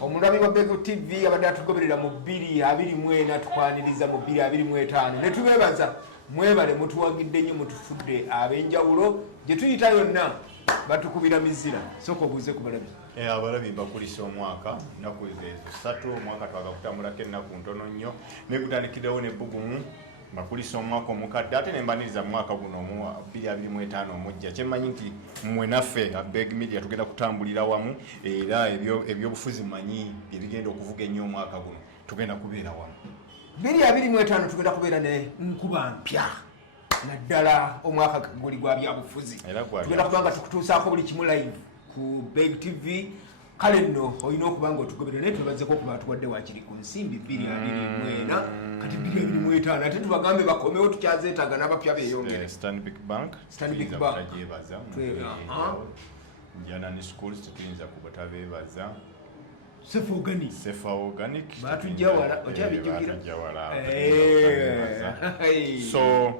omulabi wa Bego TV abadde atugoberera mu 224 tukwaniriza mu 225 ne tubebaza mwebale mutuwagidde nnyo mutufudde ab'enjawulo gye tuyita yonna batukubira mizira soko buze ku balabi abalabi bakulisa omwaka nnaku esatu omwaka twagakutambulako ennaku ntono nnyo nekutandikiddewo nebbugumu bakulisa omwaka omukadde ate nembaniriza mwaka guno 2025 omujja kyemmanyi nti mmwe naffe Beg Media tugenda kutambulira wamu era ebyobufuzi manyi ebigenda okuvuga ennyo omwaka guno tugenda kubeera wamu 2025 tugenda kubeera ne nkuba mpya naddala omwaka guli gwa byabufuzi tugenda kubanga tukutuusaako buli kimu live ku Beg TV kale nno olina okuba nga otugoberera naye tubazzeko okuba tuwadde wakiri ku nsimbi 224 kati 225 ate tubagambe bakomewo tukyazeetaaga n'abapya beeyongere Stanbic Bank tagyebaza njana ne schools tetuyinza kuba tabeebaza Sefa Organic batujja wala okyabijjukira so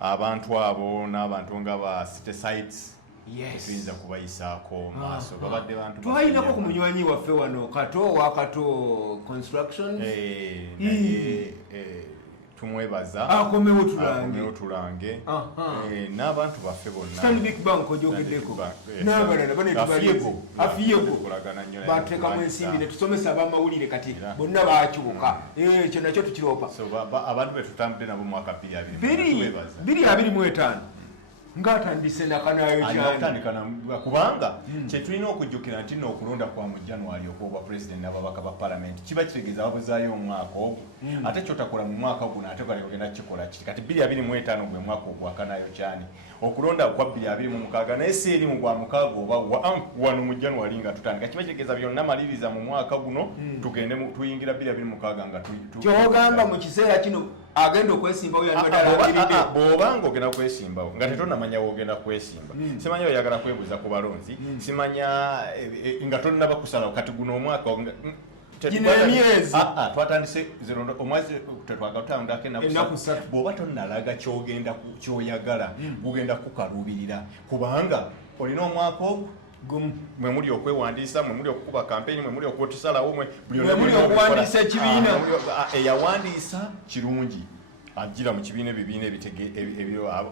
abantu abo n'abantu nga ba city sites tuyinza kubayisaako maaso babadde bantu twalinako ku munywanyi waffe wano kato wakato construction tumwebaza akomewo tulange n'abantu baffe bonna Stanbic Bank ojogeddeko n'abalala banetubalieko afiyeko bateekamu ensimbi ne tusomesa abamawulire kati bonna bakyuka ekyo nakyo tukiroopa abantu betutambudde nabo mwaka 2025 ngatandise nakanayo kubanga kyetulina okujjukira nti n'okulonda kwa mu January okwobwa president n'ababaka ba parliament kiba kitegeeza babuzaayo omwaka ogwo ate kyotakola mu mwaka guno ate ogenda kikola kiti kati 2025 gwe mwaka ogwakanayo kyani okulonda kwa 2026 naye si eri mu gwa mukaaga oba wano mu January nga tutandika kiba kitegeeza byonna maliriza mu mwaka guno tugende tuyingira 2026 nga kyogamba mu kiseera kino agenda okwesimbawo bw'obanga ogenda kwesimbawo nga tetonnamanya wogenda kwesimba simanya oyagala kwebuuza ku balonzi simanya nga tonnaba kusalawo kati guno omwaka emyezi twatandise omwezi tetwakatandako ennaku bw'oba tonnalaga kyoyagala gugenda kukaluubirira kubanga olina omwaka ogwo mwe muli okwewandiisa mwe muli okukuba kampeni mwe muli okwotusalawo mwe muli okuwandiisa ekibiina eyawandiisa kirungi ajira mu kibiina ebibiina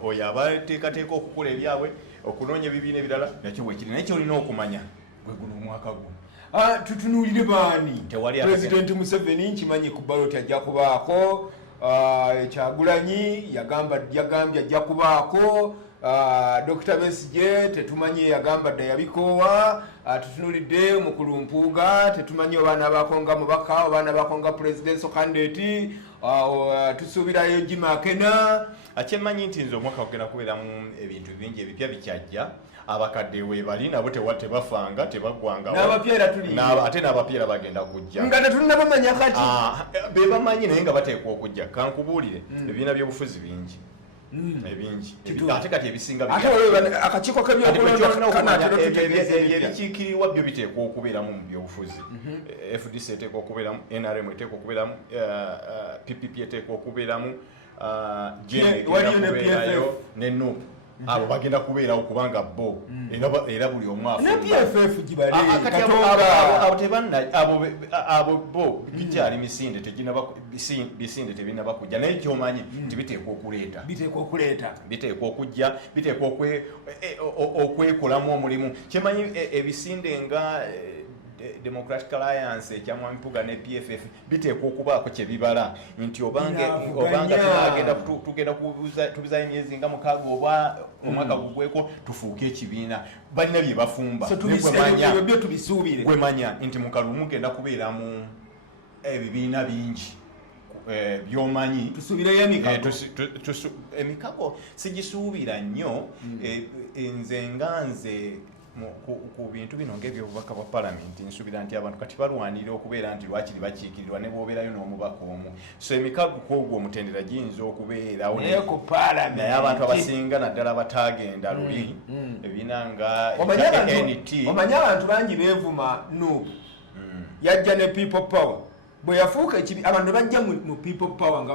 oyo abateekateeka okukola ebyabwe okunoonya ebibiina ebirala nakyo bwekiri naye kyolina okumanya gwe guno omwaka guno tutunuulire baani President Museveni nkimanyi ku baloti ajja kubaako Kyagulanyi yagambye ajja kubaako Dr. Besigye tetumanyi yagamba dda yabikoowa tutunulidde Mukulu Mpuuga tetumanyi obaana bakonga mubaka obaana bakonga presidential candidate tusuubirayo Jimmy Akena akyemanyi nti nze omwaka ogenda kubeeramu ebintu bingi ebipya bikyajja abakadde webali nabo tebafanga tebagwanga ate n'abapyera bagenda kujja nga tetulina bamanya kati be bamanyi naye nga bateekwa okujja kankubuulire ebibiina by'obufuzi bingi ebingi ate kati ebisinga akakiiko ebikiikirirwa byo biteekwa okubeeramu mu byobufuzi FDC eteekwa okubeeramu NRM eteekwa okubeeramu PPP eteekwa okubeeramu kubeerayo ne NUP abo bagenda kubeerawo kubanga bo era buli omu abo bo bikyali misinde bisinde tebinaba kujja naye kyomanyi nti biteekwa okujja biteekwa okwekolamu omulimu kyemanyi ebisinde nga Democratic Alliance ekyamwami Mpuuga ne PFF biteekwa okubaako kye bibala nti obanga tugenda tubizayo emyezi nga 6 oba omwaka gugweko tufuuke ekibiina balina bye bafumba gwe manya nti mu kalulu mugenda kubeeramu ebibiina bingi byomanyi emikago sigisuubira nnyo nze ku bintu bino ng'ebyobubaka bwa palamenti nsuubira nti abantu kati balwanirira okubeera nti lwakiri bakiikirirwa ne bw'obeerayo n'omubaka omu so emikago kwogwo omutendera giyinza okubeerawo naye abantu abasinga naddala batagenda luli ebiina nga NT omanyi abantu bangi beevuma NUP yajja ne people power bwe yafuuka abantu bajja mu people power nga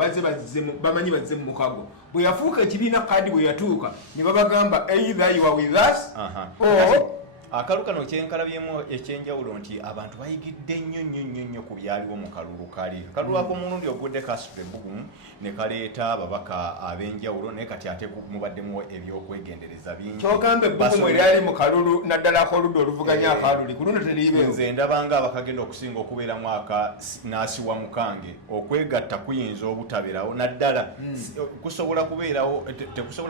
bamanyi bazze mu mukago bwe yafuuka ekibiina kadi bwe yatuuka ne babagamba either you are with us or Akalulu kano kyenkalabyemu ekyenjawulo nti abantu bayigidde nnyo ku byaliwo mu kalulu kali. Akalulu ak'omulundi ogudde kasitula ebbugumu ne kaleeta ababaka ab'enjawulo naye kati ate mubaddemu ebyokwegendereza bingi. Kyogamba ebbugumu eryali mu kalulu naddala ak'oludda oluvuganya akaluli ku luno teriibeewo. Nze ndabanga abakagenda okusinga okubeera mwaka n'asiwa mukange okwegatta kuyinza obutabeerawo naddala kusobola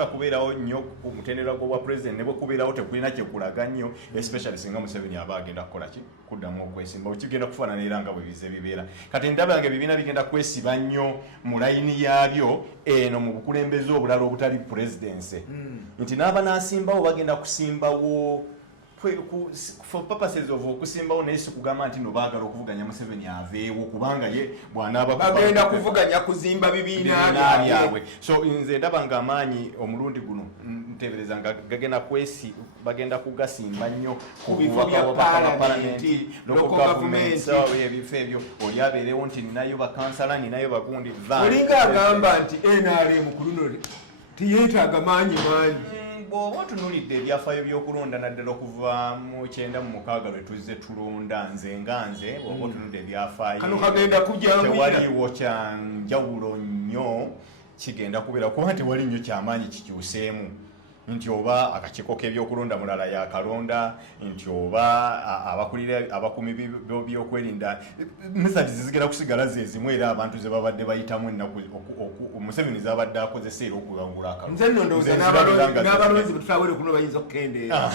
kubeerawo nnyo ku mutendera gw'obwa pulezidenti ne bwe kubeerawo tekulina kyekulaga nnyo especially singa Museveni aba agenda kukola ki kuddamu okwesimba kigenda kufaanana era nga bwe bize bibeera kati ndaba nga ebibiina bigenda kwesiba nnyo mu layini yaabyo eno mu bukulembeze obulala obutali pulezidence nti n'aba n'asimbawo bagenda kusimbawo for purposes of okusimbawo naye sikugamba nti no baagala okuvuganya Museveni aveewo kubanga ye bw'anaaba bagenda kuvuganya kuzimba bibiina byabwe. So nze ndaba nga amaanyi omulundi guno nteebereza nga bagenda kugasimba nnyo ku bifo bya palamenti, local government, ebifo ebyo oli abeerewo nti ninayo bakansala ninayo bagundi olinga agamba nti NRM ku luno tiyeetaaga maanyi bw'oba otunuulidde ebyafaayo by'okulonda naddala okuva mu 96 lwe tuzze tulonda nze bw'oba otunudde ebyafaayo kano kagenda kujangwira tewaliiwo kyanjawulo nnyo kigenda kubeera kuba tewali nnyo kyamaanyi kikyuseemu nti oba akakiiko k'ebyokulonda mulala yakalonda nti oba abakumi b'ebyokwerinda message zigenda kusigala zezimu era abantu ze babadde bayitamu ennaku Museveni zabadde akozesa era okugangula akalulu. Nze nno ndowooza n'abalonzi betutawere kuno bayinza okukendeera.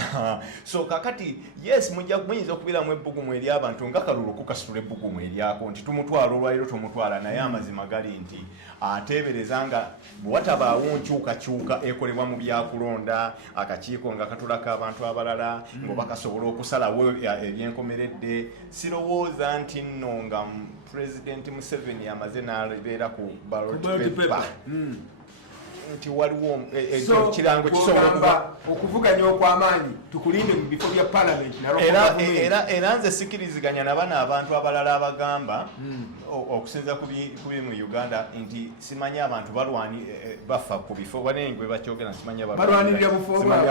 So kakati yes muyinza okubeeramu ebbugumu eri abantu nga kalulu kukasitula ebbugumu eryako nti tumutwala olwaliro tumutwala naye amazima gali nti ateebereza nga bwewatabaawo nkyukakyuka ekolebwa mu byakulonda akakiiko nga katulako abantu abalala ng'oba kasobola okusalawo ebyenkomeredde sirowooza nti nno nga Pulezidenti Museveni amaze n'abeera ku ballot paper nti waliwo kirango kisobola okuvuganya okw'amaanyi tukulinde mu bifo bya palamenti era nze sikiriziganya nabana abantu abalala abagamba okusinza ku biri mu Uganda nti simanyi abantu bafa ku bifo banengwe bakyogera simanya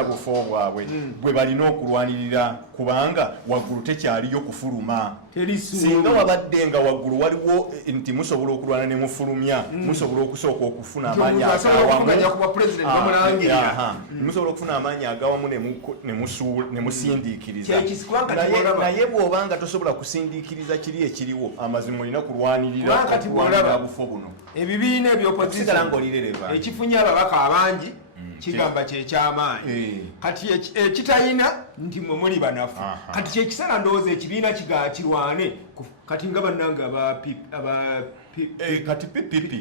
bufo bwabwe bwe balina okulwanirira kubanga waggulu tekyaliyo kufuluma singa wabadde nga waggulu waliwo nti musobola okulwana ne mufulumya musobola okusooka okufuna amaanyi musobola okufuna amaanyi agawamu ne musindiikiriza naye bw'obanga tosobola kusindiikiriza kiri ekiriwo amazima olina kulwanirira bufo buno ebibiina ebyosigala ng'olirereva ekifunye ababaka abangi kigamba kyekyamaanyi kati ekitalina nti mwe muli banafu kati kyekisala ndowooza ekibiina kirwane kati nga bannanga kati PPP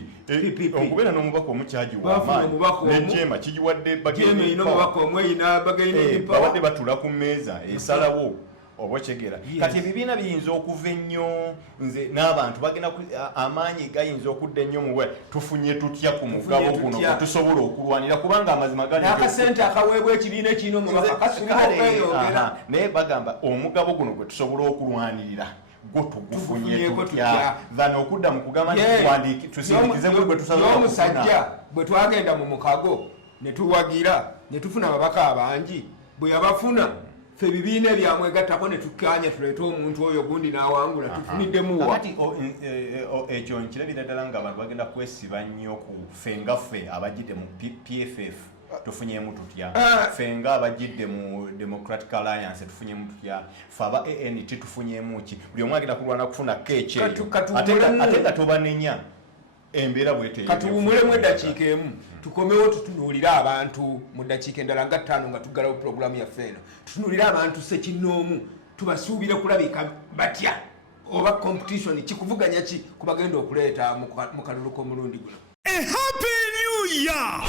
okubeera n'omubaka omukyaji w'amaanyi nejema kigiwadde babadde batula ku mmeeza esalawo oba kyegera kati ebibiina biyinza okuva ennyo nze n'abantu bagenda amaanyi gayinza okudda ennyo muwe tufunye tutya ku mugabo guno tusobola okulwanira kubanga amazima gali n'akasente akaweebwa ekibiina ekirina omubaka kasukayongera naye bagamba omugabo guno gwe tusobola okulwanirira tugufunye tutya vana okudda mu kugamba tusindikize gwe tusobola omusajja bwe twagenda mu mukago ne tuwagira ne tufuna ababaka abangi bwe yabafuna fe bibiina ebyamwegattako ne tukkaanya tuleete omuntu oyo gundi n'awangula tufuniddemuwa ekyo nkirabira ddala nga abantu bagenda kwesiba nnyo ku ffe nga ffe abajjidde mu PFF tufunyemu tutya ffe nga abajjidde mu Democratic Alliance tufunyemu tutya ffe aba ANT tufunyemu ki buli omu agenda kulwana kufuna keeki ate nga tobanenya embeera bwete katuwumulemu eddakiika emu tukomewo tutunuulire abantu mu ddakiika endala nga 5 nga tuggalawo pulogulaamu yaffe eno tutunuulire abantu sekinnoomu tubasuubire kulabika batya oba competition kikuvuganya ki kubagenda okuleeta mu kalulu k'omulundi guno. Happy New Year!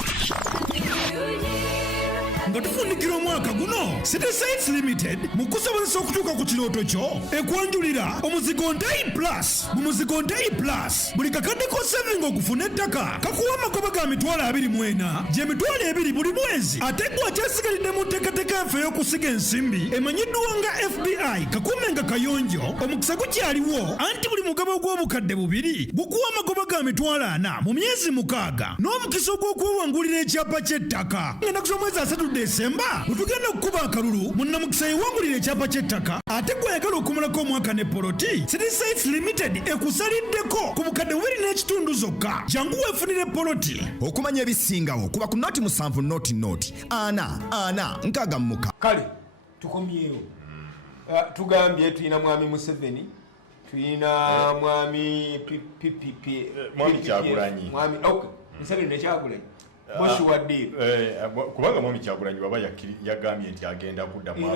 nga tufundikira omwaka guno City Sites Limited mukusobozesa okutuuka ku kirooto kyo ekwanjulira omuzigo Ntayi Plus mu muzigo Ntayi Plus buli kakadde ko saving okufuna ettaka kakuwa amagoba ga mitwalo 24 gye mitwalo 2 buli mwezi ate gwe akyasigalidde mu nteekateeka yaffe y'okusiga ensimbi emanyiddwa nga FBI kakuume nga kayonjo omukisa gukyaliwo anti buli mugabo gw'obukadde 2 gukuwa amagoba ga mitwalo 4 mu myezi 6 n'omukisa ogw'okwewangulira ekyapa ky'ettaka ng'ennaku z'omwezi 3 Desemba bwetugenda okukuba akalulu munnamukisa yewangulira ekyapa ky'ettaka ate gw'ayagala okumalako omwaka ne poloti City Sites Limited ekusaliddeko ku bukadde 2.5 zokka. Jangu weefunire poloti. Okumanya ebisingawo kuba ku noti 7 noti 4 nkaaga muka. Kale tukomyewo. Tugambye tulina mwami Museveni, tulina mwami mwami Kyagulanyi. Mwami Museveni ne Kyagulanyi. Boshi wadde. Kubanga mwami Kyagulanyi baba yagambye nti agenda kuddamu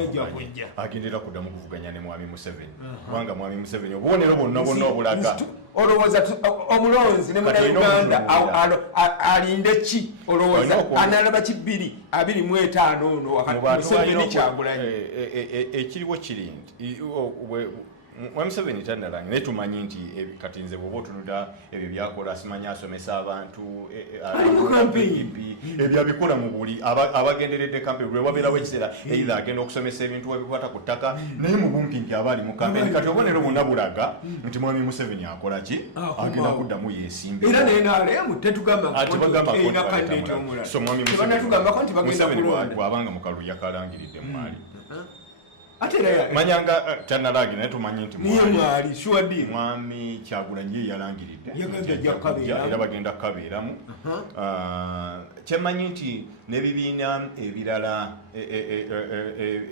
agendera kuddamu kuvuganya ne mwami Museveni. Kubanga mwami Museveni obubonero bonna obulaga. Olowooza omulonzi ne Munnayuganda alinde ki? Olowooza analaba ki 2.25 ono wakati Museveni Kyagulanyi. Ekiriwo kiri nti mwami Museveni tannalangi naye tumanyi nti kati nze bw'oba otunula ebyo byakola simanyi asomesa abantu ebyo abikola mu buli abagenderedde kampeni bwe wabeerawo ekiseera either agenda okusomesa ebintu ebikwata ku ttaka naye mu bumpimpi aba ali mu kampeni kati obubonero bwonna bulaga nti mwami Museveni akola ki agenda kuddamu yeesimbe era nenaalemu tetugamba erina kandidate omulala so mwami tebanatugambako nti bagenda kulonda bw'abanga mu kalulu yakalangiridde mwali ate era manyanga tanalagi naye tumanyi nti mwali shuwadi mwami Kyagulanyi yalangiridde era bagenda kukabeeramu kyemanyi nti n'ebibiina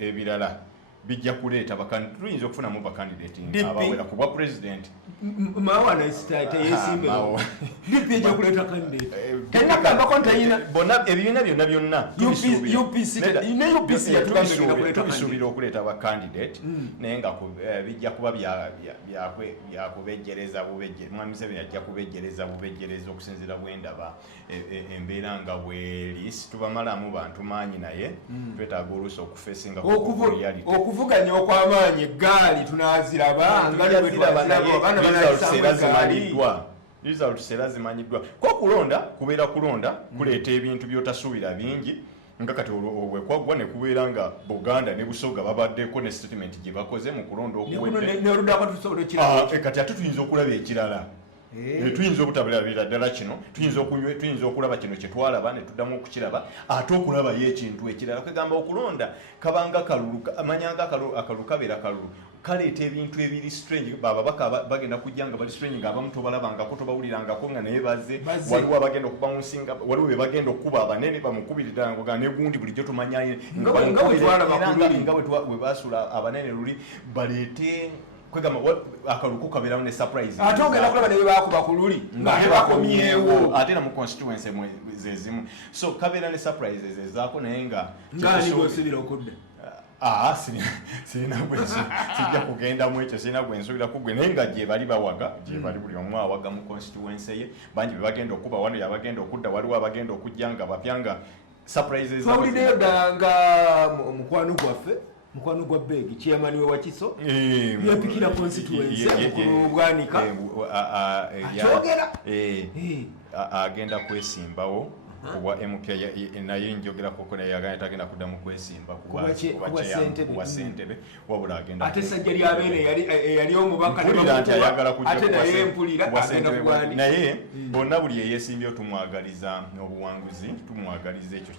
ebirala bijja kuleeta tuyinza okufunamu bakandidate abawera ku bwa president mawana istate yesimbewo dipi ejja kuleeta candidate tenagambako ntayina bonna ebibiina byonna tubisuubira okuleeta bakandidate naye nga bijja kuba byakubejjereza mwami Museveni ajja kubejjereza bubejjereza okusinziira bwendaba embeera nga bweri situbamalamu bantu maanyi naye twetaaga oluusi okufeesinga okuvuganya okw'amaanyi eggaali tunaaziraba results era zimanyiddwa ko kubeera kulonda kuleeta ebintu by'otasuubira bingi nga kati wekwaggwa ne kubeera nga Buganda ne Busoga babaddeko ne statement gye bakoze mu kulonda okuwedde kati ate tuyinza okulaba ekirala tuyinza obutabirabira ddala kino tuyinza okulaba kino kyetwalaba ne tuddamu okukiraba ate okulabayo ekintu ekirala kwegamba okulonda kabanga kalulu amanyanga akalulu kabeera kalulu kaleeta ebintu ebiri strange bababaka bagenda kujja nga bali strange ng'abamu tobalabangako tobawulirangako nga naye bazze waliwo abagenda okuba mu nsinga waliwo be bagenda okuba abanene bamukubirira nga ne gundi bulijjo tumanyayo nga bwe basula abanene luli baleete kwegamba akaluku kabeerawo ne surprise ate ogenda kulaba ne bwe bakuba ku luli nga bakomyewo ate na mu constituency zezimu so kabeera ne surprises ezaako naye nga ngani gosibira okudda sirina sijja kugendamu ekyo sirina gwensuubira kugwe naye nga gye bali bawaga gye bali buli omu awaga mu constituency ye bangi be bagenda okuba wano yabagenda okudda waliwo abagenda okujja nga bapya nga surprises twawuliddeyo ddala nga mukwano gwa Begi chairman we Wakiso yapikira constituency mukulu Bwanika akyogera agenda kwesimbawo kuba MP naye njogera koko naye agenda kuddamu kwesimba kuba Ssentebe wabula agenda ate sajja lyabene yali omubaka ate naye mpulira agenda kugwani naye bonna buli yeesimbye tumwagaliza obuwanguzi tumwagaliza ekyo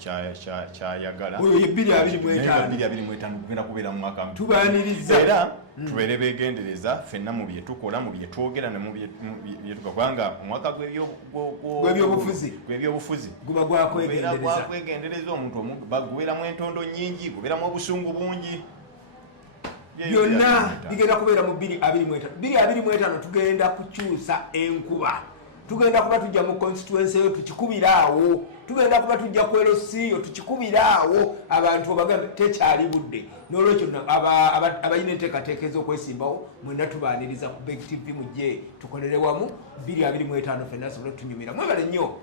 kyayagala oyo 2.25 kugenda kubeera mu mwaka tubaniriza era tubeere beegendereza ffenna mu bye tukola mu bye twogera ne mu bye tukubanga omwaka gw'ebyobufuzi guba gwakwegendereza omuntu gubeeramu entondo nnyingi gubeeramu obusungu bungi byonna bigenda kubeera mu 2.25 tugenda kukyusa enkuba tugenda kuba tujja mu constituency eyo tukikubiraawo tugenda kuba tujja ku LC tukikubiraawo abantu obagambe tekyali budde n'olwekyo abalina enteekateeka ez'okwesimbawo mwenna tubaaniriza ku Big TV mujje tukolere wamu 2.25 ffenna asobole tunyumira mwebale nnyo